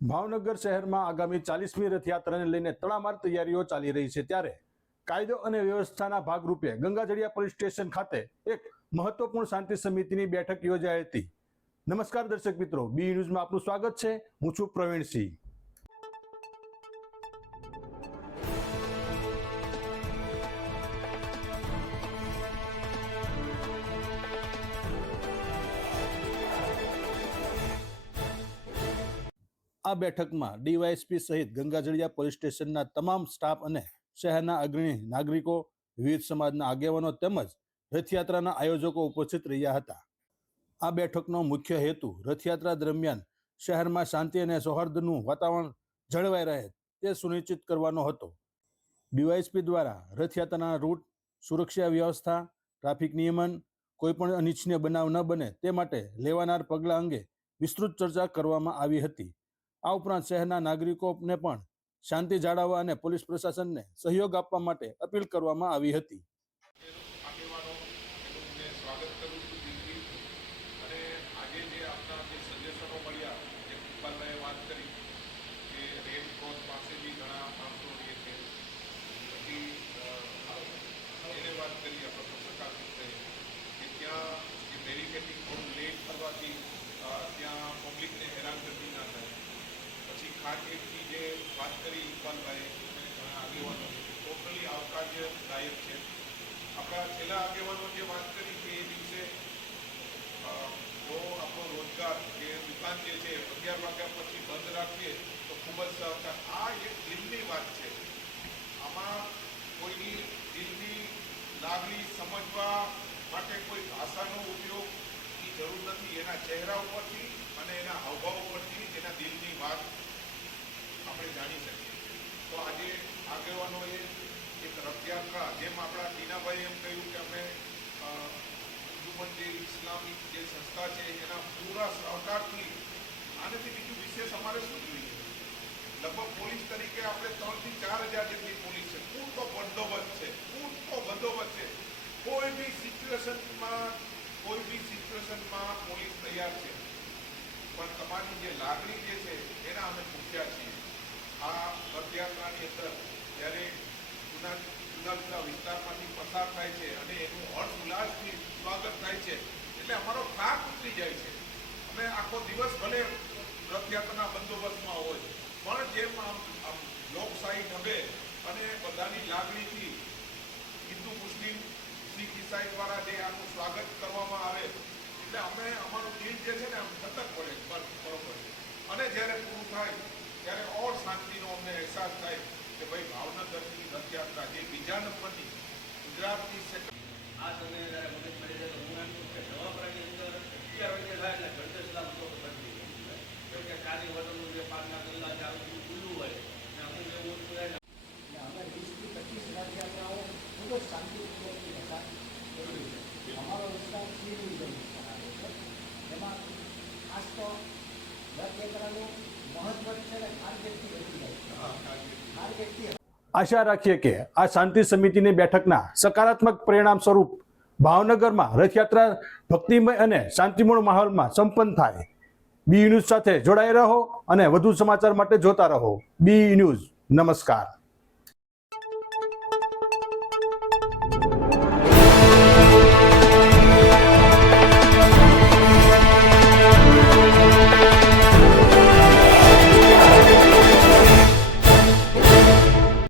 ભાવનગર શહેરમાં આગામી 40મી રથયાત્રાને લઈને તડામાર તૈયારીઓ ચાલી રહી છે, ત્યારે કાયદો અને વ્યવસ્થાના ભાગરૂપે ગંગાજળિયા પોલીસ સ્ટેશન ખાતે એક મહત્વપૂર્ણ શાંતિ સમિતિની બેઠક યોજાઈ હતી। નમસ્કાર દર્શક મિત્રો, બી ન્યૂઝમાં આપનું સ્વાગત છે। હું છું પ્રવીણસિંહ। આ બેઠકમાં ડીવાયએસપી સહિત ગંગાજળિયા પોલીસ સ્ટેશનના તમામ સ્ટાફ અને શહેરના અગ્રણી નાગરિકો, વિવિધ સમાજના આગેવાનો તેમજ રથયાત્રાના આયોજકો ઉપસ્થિત રહ્યા હતા। આ બેઠકનો મુખ્ય હેતુ રથયાત્રા દરમિયાન શહેરમાં શાંતિ અને સૌહાર્દનું વાતાવરણ જળવાઈ રહે તે સુનિશ્ચિત કરવાનો હતો। ડીવાયએસપી દ્વારા રથયાત્રાના રૂટ, સુરક્ષા વ્યવસ્થા, ટ્રાફિક નિયમન, કોઈપણ અનિચ્છનીય બનાવ ન બને તે માટે લેવાનાર પગલાં અંગે વિસ્તૃત ચર્ચા કરવામાં આવી હતી। આ ઉપરાંત શહેરના નાગરિકોને પણ શાંતિ જાળવવા અને પોલીસ પ્રશાસનને સહયોગ આપવા માટે અપીલ કરવામાં આવી હતી। ખાતેથી જે વાત કરી ઇકબાલભાઈ અને ઘણા આગેવાનો ટોટલી આવકારદાયક છે। આપણા છેલ્લા આગેવાનો જે વાત કરી કે એ દિવસે જો આપણો રોજગાર કે દુકાન જે છે 11 વાગ્યા પછી બંધ રાખીએ તો ખૂબ જ સહકાર। આ એક દિલની વાત છે। આમાં કોઈની દિલની લાગણી સમજવા માટે કોઈ ભાષાનો ઉપયોગની જરૂર નથી। એના ચહેરા ઉપરથી અને એના હાવભાવ ઉપરથી એના દિલની વાત આપણે જાણી શકીએ। તો આજે આગેવાનોએ એક રથયાત્રા, જેમ આપણા ટીનાભાઈ એમ કહ્યું કે અમે અંજુમન જે ઇસ્લામિક જે સંસ્થા છે એના પૂરા સહકારથી આનાથી બીજું વિશેષ અમારે શું જોઈએ? લગભગ પોલીસ તરીકે આપણે 3 થી 4 હજાર જેટલી પોલીસ છે, પૂરતો બંદોબસ્ત છે, કોઈ બી સિચ્યુએશનમાં પોલીસ તૈયાર છે। પણ તમારી જે લાગણી જે છે એના અમે ભૂખ્યા છીએ। આ રથયાત્રાની અંદર જ્યારે જુદા જુદા વિસ્તારમાંથી પસાર થાય છે અને એનું હર્ષ ઉલ્લાસથી સ્વાગત થાય છે એટલે અમારો થાક ઉતરી જાય છે। અમે આખો દિવસ ભલે રથયાત્રાના બંદોબસ્તમાં હોય, પણ જેમ આમ લોકશાહી ઢબે અને બધાની લાગણીથી હિન્દુ, મુસ્લિમ, શીખ, ઈસાઈ દ્વારા જે આનું સ્વાગત કરવામાં આવે એટલે અમે અમારું દિલ જે છે ને આમ સતત પડે બરોબર છે। અને જ્યારે પૂરું થાય ત્યારે ઓર શાંતિનો અમને અહેસાસ થાય કે ભાઈ ભાવનગરની રથયાત્રા જે બીજા નંબરની ગુજરાતની આ સમયે જ્યારે મગજ મળી જાય તો હું એમ કહું કે જવાબદારી અંદર 11 વાગે થાય એટલે ઘંટે સલામ તો બદલી જાય કે ચાલી વટનું જે 5ના ગલ્લા છે આવું ખુલ્લું હોય અને અમુક એવું વસ્તુ હોય ને અમે 20 થી 25 રથયાત્રાઓ ખૂબ જ શાંતિપૂર્વકની પસાર કરી છે। અમારો વિસ્તાર શ્રીની વિસ્તાર આવે છે, એમાં ખાસ તો રથયાત્રાનું મહત્વ છે ને ટાર્ગેટથી વધી જાય છે। ટાર્ગેટથી આશા રાખીએ કે આ શાંતિ સમિતિની બેઠકના સકારાત્મક પરિણામ સ્વરૂપ ભાવનગરમાં રથયાત્રા ભક્તિમય અને શાંતિપૂર્ણ માહોલમાં સંપન્ન થાય। બી ન્યૂઝ સાથે જોડાઈ રહો અને વધુ સમાચાર માટે જોતા રહો બી ન્યૂઝ। નમસ્કાર।